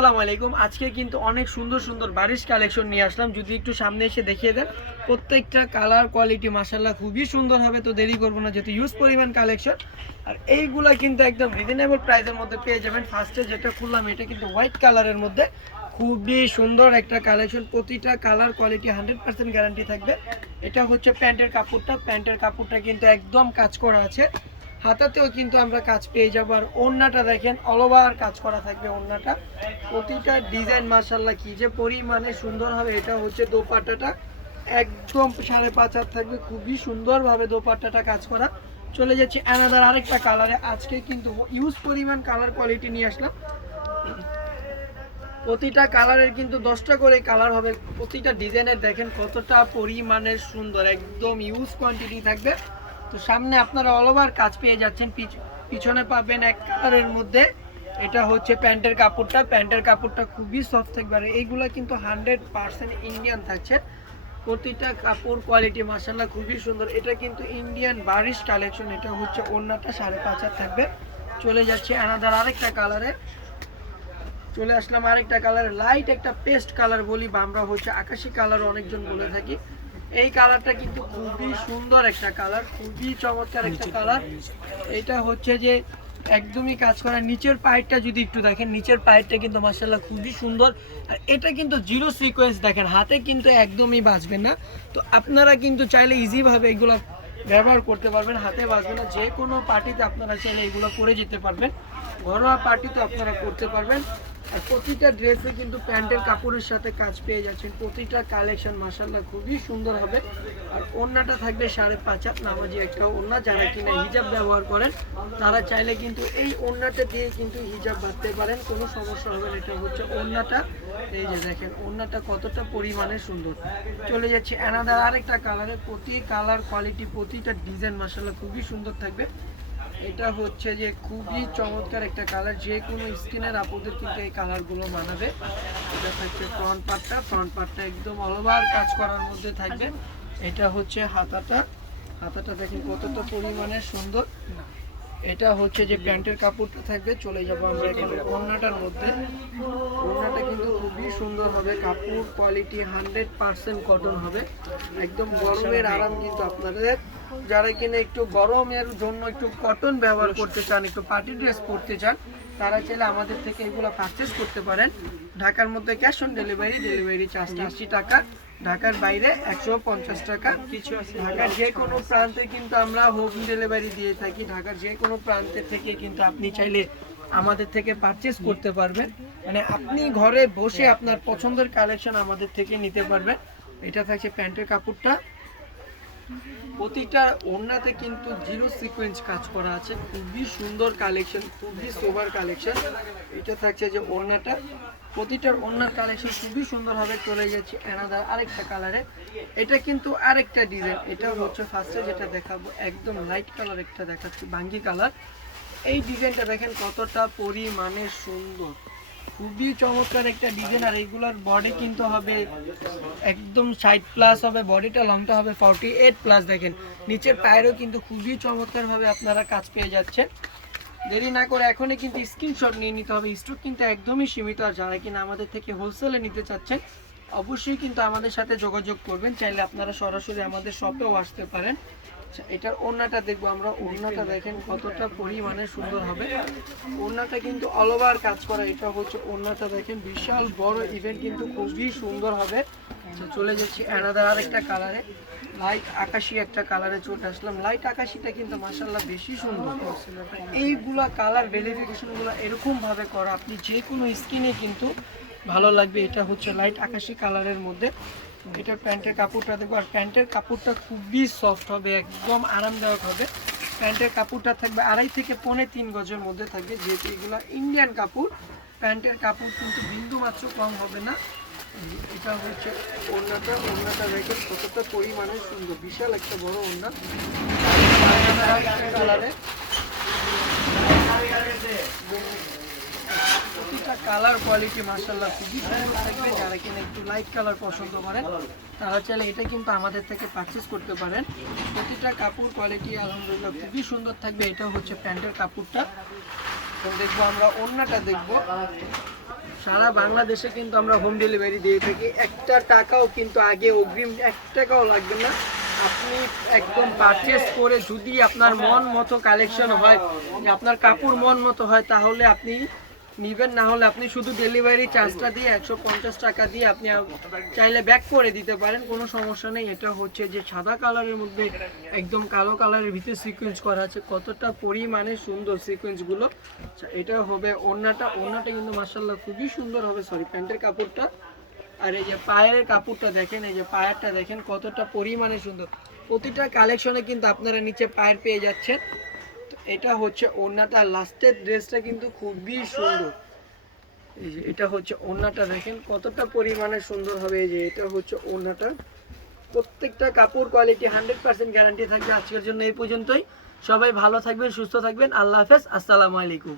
আসসালামু আলাইকুম। আজকে কিন্তু অনেক সুন্দর সুন্দর বারিশ কালেকশন নিয়ে আসলাম। যদি একটু সামনে এসে দেখিয়ে দেন, প্রত্যেকটা কালার কোয়ালিটি মাশাআল্লাহ খুবই সুন্দর হবে। তো দেরি করব না, যেহেতু ইউজ পরিমাণ কালেকশন, আর এইগুলা কিন্তু একদম রিজনেবল প্রাইসের মধ্যে পেয়ে যাবেন। ফার্স্টে যেটা খুললাম এটা কিন্তু হোয়াইট কালারের মধ্যে খুবই সুন্দর একটা কালেকশন। প্রতিটা কালার কোয়ালিটি 100% গ্যারান্টি থাকবে। এটা হচ্ছে প্যান্টের কাপড়টা। প্যান্টের কাপড়টা কিন্তু একদম কাজ করা আছে, হাতাতেও কিন্তু আমরা কাজ পেয়ে যাবো। আর ওড়নাটা দেখেন, অল ওভার কাজ করা থাকবে ওড়নাটা। প্রতিটা ডিজাইন মাশাআল্লাহ কি যে পরিমাণে সুন্দর হবে। এটা হচ্ছে দোপাট্টাটা, একদম 5.5 হাত থাকবে, খুবই সুন্দরভাবে দোপাট্টাটা কাজ করা। চলে যাচ্ছে অ্যানাদার আরেকটা কালারে। আজকে কিন্তু ইউজ পরিমাণ কালার কোয়ালিটি নিয়ে আসলাম। প্রতিটা কালারের কিন্তু 10টা করে কালার হবে। প্রতিটা ডিজাইনের দেখেন কতটা পরিমাণের সুন্দর, একদম ইউজ কোয়ান্টিটি থাকবে। তো সামনে আপনারা অল ওভার কাজ পেয়ে যাচ্ছেন, পিছনে পাবেন এক কালারের মধ্যে। এটা হচ্ছে প্যান্টের কাপড়টা। প্যান্টের কাপড়টা খুবই সফট থাকবে, আর এইগুলো কিন্তু 100% ইন্ডিয়ান থাকছে। প্রতিটা কাপড় কোয়ালিটি মাশাআল্লাহ খুবই সুন্দর। এটা কিন্তু ইন্ডিয়ান বারিশ কালেকশন। এটা হচ্ছে ওড়নাটা 5.5 হাত থাকবে। চলে যাচ্ছে অ্যানাদার আরেকটা কালারে। চলে আসলাম আরেকটা কালারে, লাইট একটা পেস্ট কালার বলি বা আমরা হচ্ছে আকাশি কালার অনেকজন বলে থাকি। এই কালারটা কিন্তু খুবই সুন্দর একটা কালার, খুবই চমৎকার একটা কালার। এটা হচ্ছে যে একদমই কাজ করা। নিচের পায়েরটা যদি একটু দেখেন, নিচের পায়েরটা কিন্তু মাশাআল্লাহ খুবই সুন্দর। আর এটা কিন্তু জিরো সিকোয়েন্স দেখেন, হাতে কিন্তু একদমই বাজবে না। তো আপনারা কিন্তু চাইলে ইজিভাবে এগুলো ব্যবহার করতে পারবেন, হাতে বাজবে না। যে কোনো পার্টিতে আপনারা চাইলে এগুলো পরে যেতে পারবেন, ঘরোয়া পার্টিতে আপনারা করতে পারবেন। আর প্রতিটা ড্রেসে কিন্তু প্যান্টের কাপড়ের সাথে কাজ পেয়ে যাচ্ছেন। প্রতিটা কালেকশন মাশাআল্লাহ খুবই সুন্দর হবে। আর ওড়নাটা থাকবে 5.5 হাত নামাজি একটা ওড়না। যারা কিনা হিজাব ব্যবহার করেন তারা চাইলে কিন্তু এই ওড়নাটা দিয়ে কিন্তু হিজাব বাঁধতে পারেন, কোনো সমস্যা হবে না। এটা হচ্ছে ওড়নাটা, এই যে দেখেন ওড়নাটা কতটা পরিমাণে সুন্দর। চলে যাচ্ছে অ্যানাদার আরেকটা কালারে। প্রতি কালার কোয়ালিটি, প্রতিটা ডিজাইন মাশাআল্লাহ খুবই সুন্দর থাকবে। এটা হচ্ছে যে খুবই চমৎকার একটা কালার, যে কোনো স্কিনের আপুদের কিন্তু এই কালারগুলো মানাবে। এটা থাকছে ফ্রন্ট পার্টটা। ফ্রন্ট পার্টটা একদম অল ওভার কাজ করার মধ্যে থাকবে। এটা হচ্ছে হাতাটা। হাতাটা দেখেন কতটা পরিমাণে সুন্দর। এটা হচ্ছে যে প্যান্টের কাপড়টা থাকবে। চলে যাবো আমরা এখানে ওড়নাটার মধ্যে। ওড়নাটা কিন্তু খুবই সুন্দর হবে, কাপড় কোয়ালিটি 100% কটন হবে। একদম গরমের আরাম কিন্তু আপনাদের যারা কিনা একটু গরমের জন্য একটু কটন ব্যবহার করতে চান, একটু পার্টি ড্রেস পরতে চান, তারা চাইলে আমাদের থেকে এগুলো পারচেস করতে পারেন। ঢাকার মধ্যে cash on delivery, delivery charge 80 টাকা। ঢাকার বাইরে 150 টাকা। ঢাকার যে কোনো প্রান্তে কিন্তু আমরা হোম ডেলিভারি দিয়ে থাকি। ঢাকার যে কোনো প্রান্তে থেকে কিন্তু আপনি চাইলে আমাদের থেকে পারচেস করতে পারবেন। মানে আপনি ঘরে বসে আপনার পছন্দের কালেকশন আমাদের থেকে নিতে পারবেন। এটা থাকছে প্যান্টের কাপড়টা। প্রতিটা ওড়নাতে কিন্তু জিরো সিকোয়েন্স কাজ করা আছে, খুবই সুন্দর কালেকশন, খুবই সোবার কালেকশন। এটা থাকছে যে ওড়নাটা। প্রতিটার ওড়নার কালেকশন খুবই সুন্দর হবে। চলে যাচ্ছে অ্যানাদার আরেকটা কালারে। এটা কিন্তু আরেকটা ডিজাইন। এটা হচ্ছে ফার্স্টে যেটা দেখাবো একদম লাইট কালার একটা দেখাচ্ছি, বাঙ্গি কালার। এই ডিজাইনটা দেখেন কতটা পরিমাণে সুন্দর, খুবই চমৎকার একটা ডিজাইন। আর এইগুলোর বডি কিন্তু হবে একদম 60+ হবে, বডিটা লংটা হবে 48+। দেখেন নিচের পায়েরও কিন্তু খুবই চমৎকার ভাবে আপনারা কাজ পেয়ে যাচ্ছেন। দেরি না করে এখনই কিন্তু স্ক্রিনশট নিয়ে নিতে হবে। স্টক কিন্তু একদমই সীমিত। আর যারা কিনা আমাদের থেকে হোলসেলে নিতে চাচ্ছেন অবশ্যই কিন্তু আমাদের সাথে যোগাযোগ করবেন। চাইলে আপনারা সরাসরি আমাদের শপেও আসতে পারেন। এটার ওড়নাটা দেখবো আমরা। ওড়নাটা দেখেন কতটা পরিমাণে সুন্দর হবে। ওড়নাটা কিন্তু অল ওভার কাজ করা। এটা হচ্ছে ওড়নাটা দেখেন, বিশাল বড় ইভেন্ট কিন্তু খুবই সুন্দর হবে। চলে যাচ্ছি অ্যানাদার আরেকটা কালারে, লাইট আকাশি একটা কালারে চলে আসলাম। লাইট আকাশিটা কিন্তু মাশাআল্লাহ বেশি সুন্দর। এইগুলা কালার ভেরিফিকেশনগুলো এরকম ভাবে করা, আপনি যে কোনো স্কিনে কিন্তু ভালো লাগবে। এটা হচ্ছে লাইট আকাশি কালারের মধ্যে। এটার প্যান্টের কাপড়টা দেখবো। আর প্যান্টের কাপড়টা খুবই সফট হবে, একদম আরামদায়ক হবে। প্যান্টের কাপড়টা থাকবে 2.5 থেকে 3.25 গজের মধ্যে থাকবে। যেহেতু এগুলো ইন্ডিয়ান কাপড়, প্যান্টের কাপড় কিন্তু বিন্দু মাত্র কম হবে না। এটা হচ্ছে ওড়নাটা। ওড়নাটা দেখেন কতটা পরিমাণে সুন্দর, বিশাল একটা বড় ওড়না কালারে। প্রতিটা কালার কোয়ালিটি মাশাআল্লাহ খুবই সুন্দর থাকবে। যারা কিনা একটু লাইট কালার পছন্দ করেন তারা চাইলে এটা কিন্তু আমাদের থেকে পারচেস করতে পারেন। প্রতিটা কাপড় কোয়ালিটি আলহামদুলিল্লাহ খুবই সুন্দর থাকবে। এটা হচ্ছে প্যান্টের কাপড়টা। তো দেখবো আমরা ওড়নাটা দেখবো। সারা বাংলাদেশে কিন্তু আমরা হোম ডেলিভারি দিয়ে থাকি। একটা টাকাও কিন্তু আগে অগ্রিম 1 টাকাও লাগবে না। আপনি একদম পারচেস করে যদি আপনার মন মতো কালেকশন হয়, যে আপনার কাপড় মন মতো হয়, তাহলে আপনি নিবেন, না হলে আপনি শুধু ডেলিভারি চার্জটা দিয়ে 150 টাকা দিয়ে আপনি চাইলে ব্যাক করে দিতে পারেন, কোনো সমস্যা নেই। এটা হচ্ছে যে সাদা কালারের মধ্যে একদম কালো কালারের ভিতরে সিকোয়েন্স করা আছে, কতটা পরিমাণে সুন্দর সিকোয়েন্সগুলো। এটা হবে ওড়নাটা, ওড়নাটা কিন্তু মাশাআল্লাহ খুবই সুন্দর হবে। সরি, প্যান্টের কাপড়টা। আর এই যে পায়ের কাপড়টা দেখেন, এই যে পায়েরটা দেখেন কতটা পরিমাণে সুন্দর। প্রতিটা কালেকশনে কিন্তু আপনারা নিচে পায়ের পেয়ে যাচ্ছেন। এটা হচ্ছে ওড়নাটা, লাস্টের ড্রেসটা কিন্তু খুবই সুন্দর। এই যে এটা হচ্ছে ওড়নাটা, দেখেন কতটা পরিমাণে সুন্দর হবে। এই যে এটা হচ্ছে ওড়নাটা, প্রত্যেকটা কাপড় কোয়ালিটি 100% গ্যারান্টি থাকবে। আজকের জন্য এই পর্যন্তই। সবাই ভালো থাকবেন, সুস্থ থাকবেন। আল্লাহ হাফেজ, আসসালামু আলাইকুম।